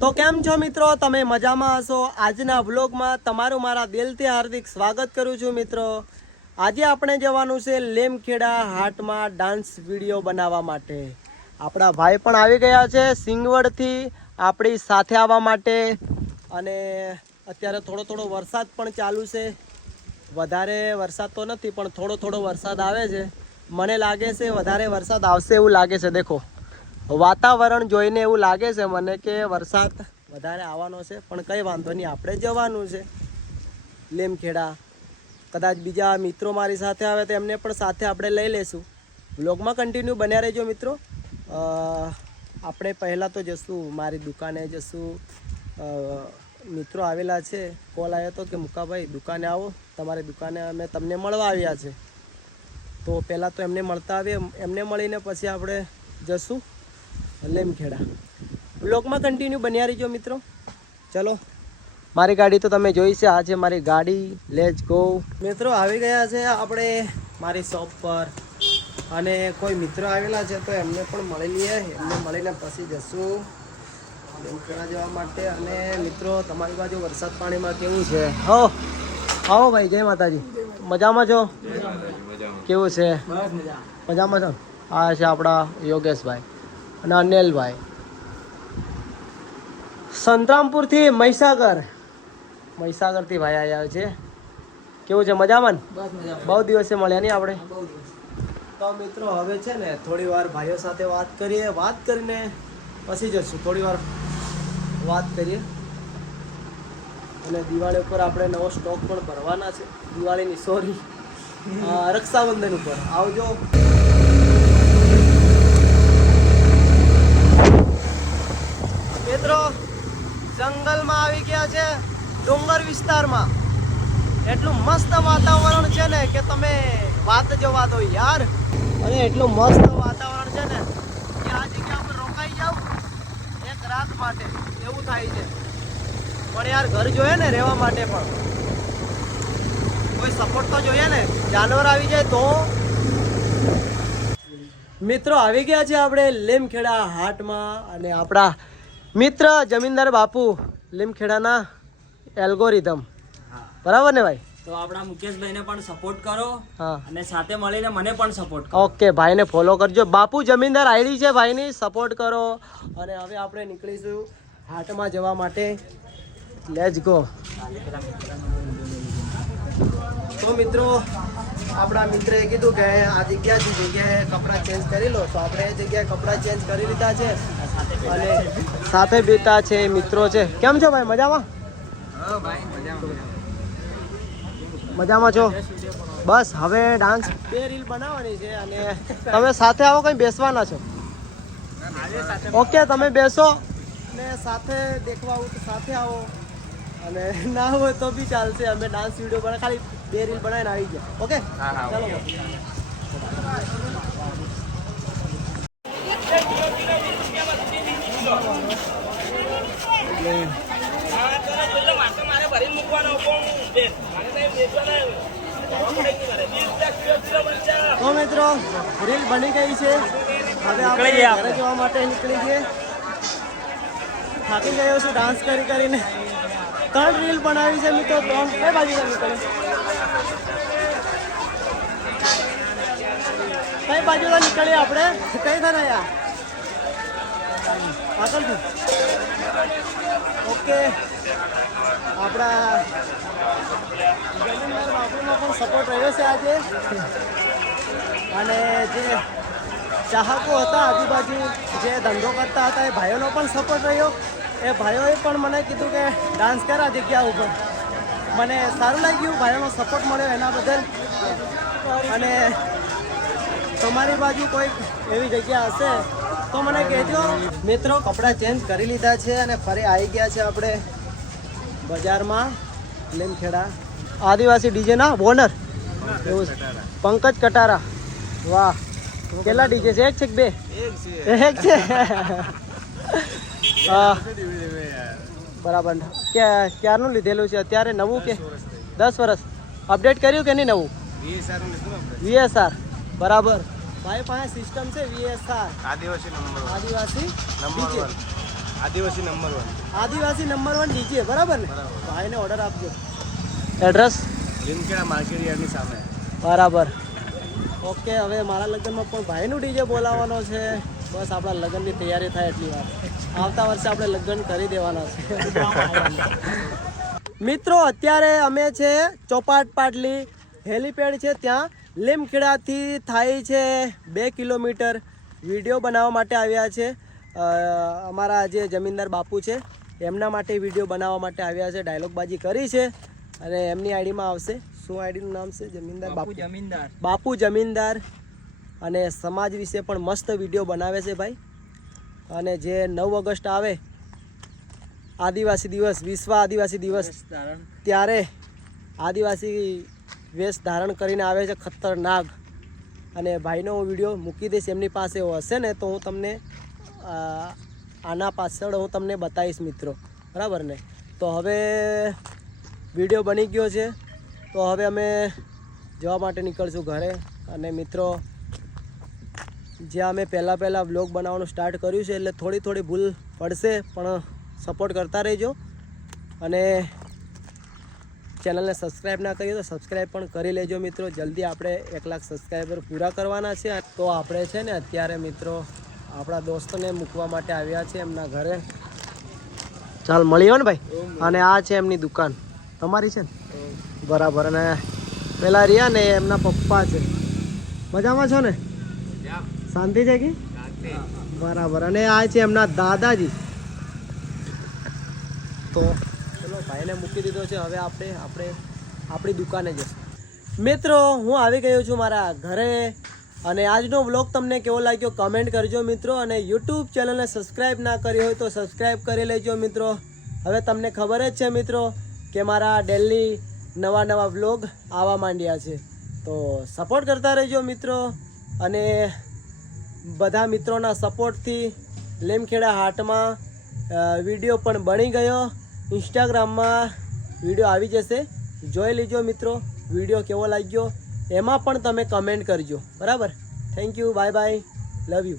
તો કેમ છો મિત્રો, તમે મજામાં હશો? આજના વ્લોગમાં તમારું મારા દિલથી હાર્દિક સ્વાગત કરું છું મિત્રો. આજે આપણે જવાનું છે લેમખેડા હાટમાં ડાન્સ વિડીયો બનાવવા માટે. આપણા ભાઈ પણ આવી ગયા છે સિંગવડથી આપણી સાથે આવવા માટે. અને અત્યારે થોડો વરસાદ પણ ચાલુ છે. વધારે વરસાદ તો નથી પણ થોડો વરસાદ આવે છે. મને લાગે છે વધારે વરસાદ આવશે એવું લાગે છે. દેખો વાતાવરણ જોઈને એવું લાગે છે મને કે વરસાદ વધારે આવવાનો છે, પણ કંઈ વાંધો નહીં, આપણે જવાનું છે લેમખેડા. કદાચ બીજા મિત્રો મારી સાથે આવે તો એમને પણ સાથે આપણે લઈ લઈશું. વ્લોગમાં કન્ટિન્યુ બન્યા રહેજો મિત્રો. આપણે પહેલાં તો જશું મારી દુકાને જશું. મિત્રો આવેલા છે, કોલ આવ્યો હતો કે મુકાભાઈ દુકાને આવો, તમારી દુકાને અમે તમને મળવા આવ્યા છે. તો પહેલાં તો એમને મળતા આવીએ, એમને મળીને પછી આપણે જશું લેમખેડા. બ્લોગમાં કન્ટિન્યુ બન્યા રહીજો મિત્રો. ચલો, મારી ગાડી તો તમે જોઈ છે, આ છે મારી ગાડી. Let's go. મિત્રો આવી ગયા છે આપણે મારી શોપ પર, અને કોઈ મિત્રો આવેલા છે તો એમને પણ મળી લઈએ. એમને મળીને પછી જશું લેમખેડા જવા માટે. અને મિત્રો તમારી બાજુ વરસાદ પાણીમાં કેવું છે? આવો ભાઈ, જય માતાજી. મજામાં છો? કેવું છે? મજામાં છો? આ છે આપણા યોગેશભાઈ અને અનિલભાઈ. સંતરામપુરથી મહીસાગરથી ભાઈ આવ્યા છે. કેવું છે? મજામાં? બહુ દિવસે મળ્યા નહીં આપણે. તો મિત્રો હવે છે ને થોડી વાર ભાઈઓ સાથે વાત કરીએ. વાત કરીને પછી જશું. થોડી વાર વાત કરીએ. અને દિવાળી ઉપર આપણે નવો સ્ટોક પણ ભરવાના છે. દિવાળીની સોરી, રક્ષાબંધન ઉપર આવજો. મિત્રો જંગલમાં આવી ગયા છે, ડુંગર વિસ્તારમાં. એટલું મસ્ત વાતાવરણ છે ને કે તમે વાત જવા દો યાર. અને એટલું મસ્ત વાતાવરણ છે ને કે આ જગ્યા પર રોકાઈ જાવ એક રાત માટે એવું થાય છે. પણ યાર ઘર જોઈએ ને રહેવા માટે, પણ કોઈ સપોર્ટ તો જોઈએ ને. જાનવર આવી જાય તો. મિત્રો આવી ગયા છે આપણે લેમખેડા હાટમાં, અને આપણા મિત્ર જમીનદાર બાપુ લીમખેડાના એલ્ગોરિધમ. બરાબર ને ભાઈ? તો આપણા મુકેશભાઈને પણ સપોર્ટ કરો. હા, અને સાથે મળીને મને પણ સપોર્ટ કરો. ઓકે, ભાઈને ફોલો કરજો. બાપુ જમીનદાર આઈડી છે ભાઈની, સપોર્ટ કરો. અને હવે આપણે નીકળીશું હાટમાં જવા માટે. Let's go. તો મિત્રો આપણા મિત્રએ કીધું કે આ જગ્યાએ કપડાં ચેન્જ કરી લો, તો આપણે એ જગ્યાએ કપડાં ચેન્જ કરી લીધા છે. અને સાથે બેઠા છે મિત્રો છે. કેમ છો ભાઈ? મજામાં? મજામાં છો? બસ હવે ડાન્સ 2 રીલ બનાવવાની છે, અને તમે સાથે આવો, કંઈ બેસવાના છો? ઓકે, તમે બેસો ને સાથે દેખવા આવું તો સાથે આવો, અને ના હોય તો બી ચાલશે. અમે ડાન્સ વિડીયો બને ખાલી 2 રીલ બનાવીને આવી ગયા. ઓકે, ચાલો. તો મિત્રો રીલ બની ગઈ છે. હવે આપણે ઘરે જવા માટે નીકળી ગઈએ. થાકી ગયો છું ડાન્સ કરીને. 3 રીલ બનાવી છે મિત્રો. 3 કઈ બાજુ નીકળે? કઈ બાજુ નીકળીએ આપણે? કઈ થાય યાર આગળથી. ઓકે, આપણા જમીનદાર બાપુનો પણ સપોર્ટ રહ્યો છે આજે. અને જે ચાહકો હતા આજુબાજુ જે ધંધો કરતા હતા એ ભાઈઓનો પણ સપોર્ટ રહ્યો. એ ભાઈઓએ પણ મને કીધું કે ડાન્સ કર આ જગ્યા ઉપર. મને સારું લાગ્યું, ભાઈઓનો સપોર્ટ મળ્યો એના બદલ. અને તમારી બાજુ કોઈ એવી જગ્યા હશે તો મને કહેજો. મિત્રો કપડાં ચેન્જ કરી લીધા છે અને ફરી આવી ગયા છે આપણે બજારમાં લેમખેડા. આદિવાસી ડીજે ના ઓનર એવું છે, પંકજ કટારા. વાહ, કેટલા ડીજે છે? 1 છે કે 2? 1 છે. બરાબર. ક્યારનું લીધેલું છે? અત્યારે નવું કે 10 વર્ષ? અપડેટ કર્યું કે નહીં? નવું VSR. બરાબર. ભાઈ પાસે સિસ્ટમ છે VSR, આદિવાસી નંબર 1. આદિવાસી નંબર 1 આદિવાસી નંબર 1 ડીજે બરાબર ને? ભાઈને ઓર્ડર આપજો. એડ્રેસ લીમખેડા માર્કેટ યાર્ડની સામે. બરાબર. ઓકે, હવે મારા લગ્નમાં પણ ભાઈનું ડીજે બોલાવવાનો છે. બસ આપણા લગ્નની તૈયારી થાય એટલી વાર. આવતા વર્ષે આપણે લગ્ન કરી દેવાના છે. મિત્રો અત્યારે અમે છે ચોપાટ પાટલી હેલીપેડ છે ત્યાં લીમખેડાથી થાય છે 2 કિલોમીટર. વિડીયો બનાવવા માટે આવ્યા છે. અમારા જે જમીનદાર બાપુ છે એમના માટે વિડીયો બનાવવા માટે આવ્યા છે. ડાયલોગબાજી કરી છે અને એમની આઈડીમાં આવશે. શું આઈડીનું નામ છે? જમીનદાર બાપુ જમીનદાર. અને સમાજ વિશે પણ મસ્ત વિડીયો બનાવે છે ભાઈ. અને જે 9 ઓગસ્ટ આવે આદિવાસી દિવસ, વિશ્વ આદિવાસી દિવસ, ત્યારે આદિવાસી વેશ ધારણ કરીને આવે છે ખતરનાક. અને ભાઈનો હું વિડીયો મૂકી દઈશ, એમની પાસે હશે ને તો હું તમને આના પાછળ હું તમને બતાવીશ મિત્રો, બરાબર ને? તો હવે વિડીયો બની ગયો છે તો હવે અમે જવા માટે નીકળશું ઘરે. અને મિત્રો જ્યાં અમે પહેલાં વ્લોગ બનાવવાનું સ્ટાર્ટ કર્યું છે એટલે થોડી ભૂલ પડશે, પણ સપોર્ટ કરતા રહેજો. અને ચેનલને સબસ્ક્રાઈબ ના કરી તો સબસ્ક્રાઈબ પણ કરી લેજો મિત્રો. જલ્દી આપણે 1 લાખ સબસ્ક્રાઈબર પૂરા કરવાના છે. તો આપણે છે ને અત્યારે મિત્રો આપણા દોસ્તને મૂકવા માટે આવ્યા છે એમના ઘરે. ચાલ મળીએ ને ભાઈ. અને આ છે એમની દુકાન. તમારી છે ને? બરાબર. અને પેલા રહ્યા ને એમના પપ્પા છે. મજામાં છો ને? શાંતિ છે કે? બરાબર. અને આ છે એમના દાદાજી. તો ચલો ભાઈને મૂકી દીધો છે. હવે આપણે આપણી દુકાને જઈશું. મિત્રો હું આવી ગયો છું મારા ઘરે. અને આજનો વ્લોગ તમને કેવો લાગ્યો કમેન્ટ કરજો મિત્રો. અને યુટ્યુબ ચેનલને સબસ્ક્રાઈબ ના કરી હોય તો સબસ્ક્રાઈબ કરી લેજો મિત્રો. હવે તમને ખબર જ છે મિત્રો કે મારા ડેલી નવા વ્લોગ આવવા માંડ્યા છે. તો સપોર્ટ કરતા રહેજો મિત્રો. અને બધા મિત્રોના સપોર્ટથી લીમખેડા હાટમાં વિડીયો પણ બની ગયો. ઇન્સ્ટાગ્રામમાં વિડીયો આવી જશે, જોઈ લેજો મિત્રો. વિડીયો કેવો લાગ્યો એમાં પણ તમે કમેન્ટ કરજો, બરાબર? Thank you, bye bye, love you.